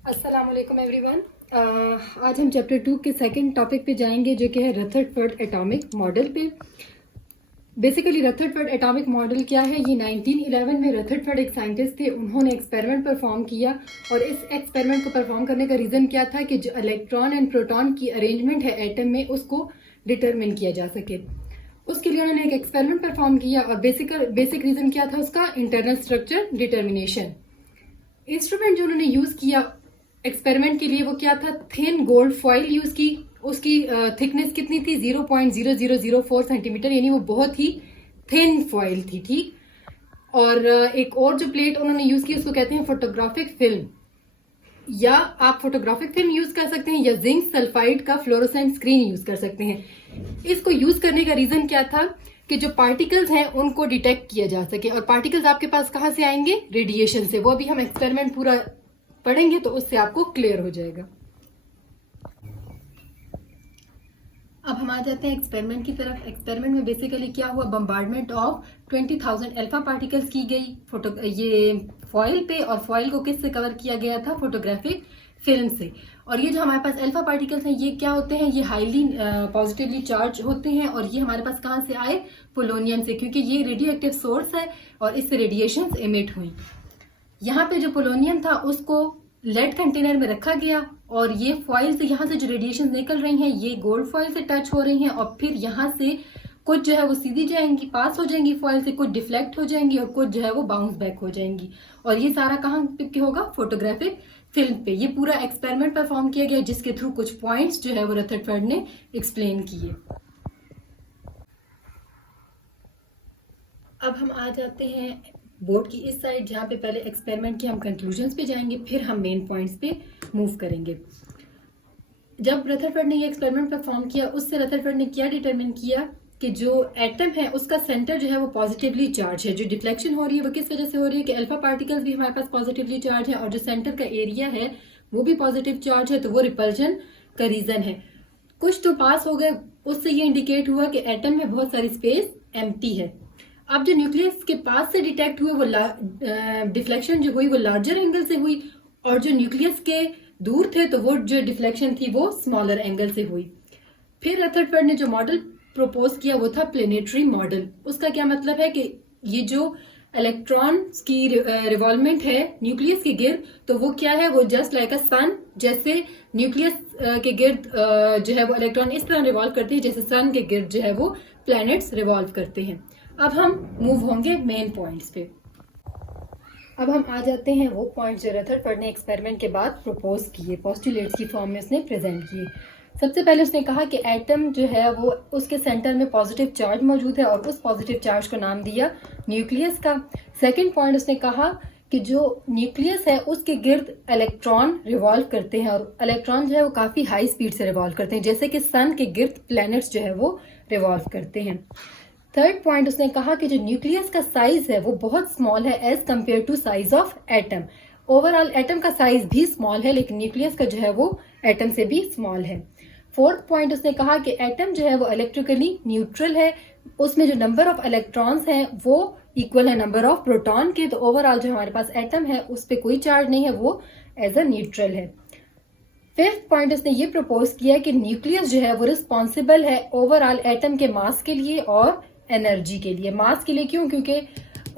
अस्सलाम वालेकुम एवरीवन। आज हम चैप्टर 2 के सेकंड टॉपिक पे जाएंगे जो कि है रदरफोर्ड एटॉमिक मॉडल पे। बेसिकली रदरफोर्ड एटॉमिक मॉडल क्या है? ये 1911 में रदरफोर्ड एक साइंटिस्ट थे, उन्होंने एक्सपेरिमेंट परफॉर्म किया और इस एक्सपेरिमेंट को परफॉर्म करने का रीज़न क्या था कि जो इलेक्ट्रॉन एंड प्रोटॉन की अरेंजमेंट है एटम में उसको डिटरमिन किया जा सके। उसके लिए उन्होंने एक एक्सपेरिमेंट परफॉर्म किया और बेसिक रीज़न क्या था उसका? Internal structure determination. इंस्ट्रूमेंट जो उन्होंने यूज़ किया एक्सपेरिमेंट के लिए वो क्या था? थिन गोल्ड फॉइल यूज की। उसकी थिकनेस कितनी थी? 0.0004 सेंटीमीटर, यानी वो बहुत ही थिन फॉइल थी। ठीक। और एक और जो प्लेट उन्होंने यूज की उसको कहते हैं फोटोग्राफिक फिल्म, या आप फोटोग्राफिक फिल्म यूज कर सकते हैं या जिंक सल्फाइड का फ्लोरोसेंट स्क्रीन यूज कर सकते हैं। इसको यूज करने का रीजन क्या था? कि जो पार्टिकल्स हैं उनको डिटेक्ट किया जा सके। और पार्टिकल्स आपके पास कहाँ से आएंगे? रेडिएशन से। वो भी हम एक्सपेरिमेंट पूरा पढ़ेंगे तो उससे आपको क्लियर हो जाएगा। अब हम आ जाते हैं एक्सपेरिमेंट की तरफ। एक्सपेरिमेंट में बेसिकली क्या हुआ? बम्बार्डमेंट ऑफ 20,000 अल्फा पार्टिकल्स की गई ये फॉइल पे, और फॉइल को किससे कवर किया गया था? फोटोग्राफिक फिल्म से। और ये जो हमारे पास अल्फा पार्टिकल्स हैं ये क्या होते हैं? ये हाईली पॉजिटिवली चार्ज होते हैं और ये हमारे पास कहाँ से आए? पोलोनियम से, क्योंकि ये रेडियो एक्टिव सोर्स है और इससे रेडिएशन एमिट हुई। यहाँ पे जो पोलोनियम था उसको लेड कंटेनर में रखा गया और ये फॉइल से यहाँ से जो रेडिएशन निकल रही हैं ये गोल्ड फॉइल से टच हो रही हैं और फिर यहाँ से कुछ जो है वो सीधी जाएंगी, पास हो जाएंगी फॉइल से, कुछ डिफ्लेक्ट हो जाएंगी और कुछ जो है वो बाउंस बैक हो जाएंगी। और ये सारा कहाँ पे होगा? फोटोग्राफिक फिल्म पे। ये पूरा एक्सपेरिमेंट परफॉर्म किया गया जिसके थ्रू कुछ पॉइंट्स जो है वो रदरफोर्ड ने एक्सप्लेन किए। अब हम आ जाते हैं बोर्ड की इस साइड, जहाँ पे पहले एक्सपेरिमेंट के हम कंक्लूजन्स पे जाएंगे, फिर हम मेन पॉइंट्स पे मूव करेंगे। जब रदरफोर्ड ने ये एक्सपेरिमेंट परफॉर्म किया उससे रदरफोर्ड ने क्या डिटरमिन किया कि जो एटम है उसका सेंटर जो है वो पॉजिटिवली चार्ज है। जो डिफ्लेक्शन हो रही है वो किस वजह से हो रही है? कि अल्फा पार्टिकल्स भी हमारे पास पॉजिटिवली चार्ज है और जो सेंटर का एरिया है वो भी पॉजिटिव चार्ज है, तो वो रिपल्जन का रीजन है। कुछ तो पास हो गए, उससे ये इंडिकेट हुआ कि एटम में बहुत सारी स्पेस एम्प्टी है। अब जो न्यूक्लियस के पास से डिटेक्ट हुए वो डिफ्लेक्शन जो हुई वो लार्जर एंगल से हुई, और जो न्यूक्लियस के दूर थे तो वो जो डिफ्लेक्शन थी वो स्मॉलर एंगल से हुई। फिर रदरफोर्ड ने जो मॉडल प्रपोज किया वो था प्लेनेटरी मॉडल। उसका क्या मतलब है? कि ये जो इलेक्ट्रॉन की रिवॉल्वमेंट है न्यूक्लियस के गिर्द, तो वो क्या है? वो जस्ट लाइक अ सन, जैसे न्यूक्लियस के गिर्द जो है वो इलेक्ट्रॉन इस तरह रिवॉल्व करते हैं जैसे सन के गिर्द जो है वो प्लैनेट्स रिवॉल्व करते हैं। अब हम मूव होंगे मेन पॉइंट्स पे। अब हम आ जाते हैं वो पॉइंट्स जो रदरफोर्ड ने एक्सपेरिमेंट के बाद प्रपोज किए, पोस्टुलेट्स की फॉर्म में उसने प्रेजेंट किए। सबसे पहले उसने कहा कि एटम जो है वो उसके सेंटर में पॉजिटिव चार्ज मौजूद है और उस पॉजिटिव चार्ज को नाम दिया न्यूक्लियस का। सेकंड पॉइंट उसने कहा कि जो न्यूक्लियस है उसके गिर्द इलेक्ट्रॉन रिवॉल्व करते हैं और इलेक्ट्रॉन जो है वो काफी हाई स्पीड से रिवॉल्व करते हैं, जैसे कि सन के गिर्द प्लैनेट्स जो है वो रिवॉल्व करते हैं। थर्ड पॉइंट उसने कहा कि जो न्यूक्लियस का साइज है वो बहुत स्मॉल है as compare to size of atom. Overall atom का साइज भी स्मॉल है लेकिन न्यूक्लियस का जो है वो एटम से भी स्मॉल है। फोर्थ पॉइंट उसने कहा कि एटम जो है वो इलेक्ट्रिकली न्यूट्रल है, उसमें जो नंबर ऑफ इलेक्ट्रॉन्स हैं वो इक्वल है नंबर ऑफ प्रोटॉन के, तो ओवरऑल जो हमारे पास एटम है उस पर कोई चार्ज नहीं है, वो एज अ न्यूट्रल है। फिफ्थ पॉइंट उसने ये प्रपोज किया कि न्यूक्लियस जो है वो रिस्पॉन्सिबल है ओवरऑल एटम के मास के लिए और एनर्जी के लिए। मास के लिए क्यों? क्योंकि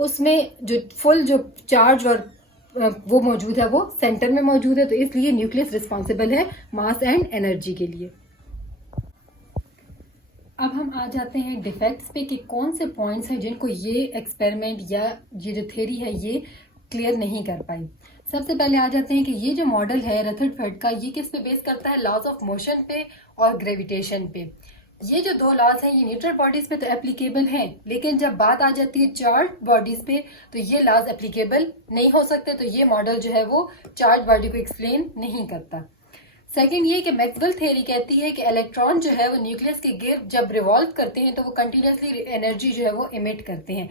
उसमें जो फुल जो चार्ज और वो मौजूद है वो सेंटर में मौजूद है, तो इसलिए न्यूक्लियस रिस्पॉन्सिबल है मास एंड एनर्जी के लिए। अब हम आ जाते हैं डिफेक्ट्स पे कि कौन से पॉइंट्स हैं जिनको ये एक्सपेरिमेंट या ये जो थ्योरी है ये क्लियर नहीं कर पाई। सबसे पहले आ जाते हैं कि ये जो मॉडल है रदरफोर्ड का ये किस पे बेस करता है? लॉज ऑफ मोशन पे और ग्रेविटेशन पे। ये जो दो लॉज हैं ये न्यूट्रल बॉडीज पे तो एप्लीकेबल हैं, लेकिन जब बात आ जाती है चार्ज बॉडीज पे तो ये लॉज एप्लीकेबल नहीं हो सकते, तो ये मॉडल जो है वो चार्ज बॉडी को एक्सप्लेन नहीं करता। सेकंड ये कि मैक्सवेल थ्योरी कहती है कि इलेक्ट्रॉन जो है वो न्यूक्लियस के गिर्द जब रिवॉल्व करते हैं तो वो कंटिन्यूसली एनर्जी जो है वो इमिट करते हैं।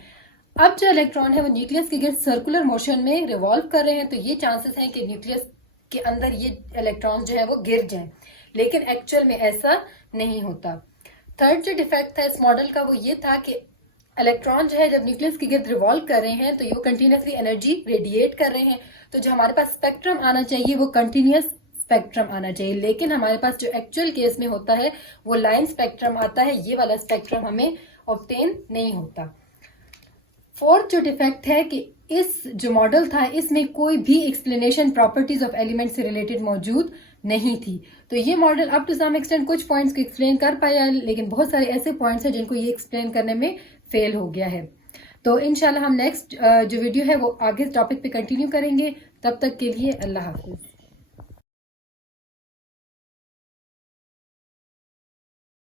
अब जो इलेक्ट्रॉन है वो न्यूक्लियस के गिर्द सर्कुलर मोशन में रिवॉल्व कर रहे हैं, तो ये चांसेस हैं कि न्यूक्लियस के अंदर ये इलेक्ट्रॉन जो है वो गिर जाएं, लेकिन एक्चुअल में ऐसा नहीं होता। थर्ड जो डिफेक्ट था इस मॉडल का वो ये था कि इलेक्ट्रॉन जो है जब न्यूक्लियस के गिर्द रिवॉल्व कर रहे हैं तो ये कंटिन्यूसली एनर्जी रेडिएट कर रहे हैं, तो जो हमारे पास स्पेक्ट्रम आना चाहिए वो कंटिन्यूस स्पेक्ट्रम आना चाहिए, लेकिन हमारे पास जो एक्चुअल केस में होता है वो लाइन स्पेक्ट्रम आता है, ये वाला स्पेक्ट्रम हमें ऑब्टेन नहीं होता। फोर्थ जो डिफेक्ट है कि इस जो मॉडल था इसमें कोई भी एक्सप्लेनेशन प्रॉपर्टीज ऑफ एलिमेंट से रिलेटेड मौजूद नहीं थी। तो ये model up to some extent कुछ पॉइंट्स को एक्सप्लेन कर पाया, लेकिन बहुत सारे ऐसे पॉइंट्स हैं जिनको ये एक्सप्लेन करने में फेल हो गया है। तो इंशाल्लाह हम नेक्स्ट जो वीडियो है वो आगे टॉपिक पे कंटिन्यू करेंगे। तब तक के लिए अल्लाह हाफिज।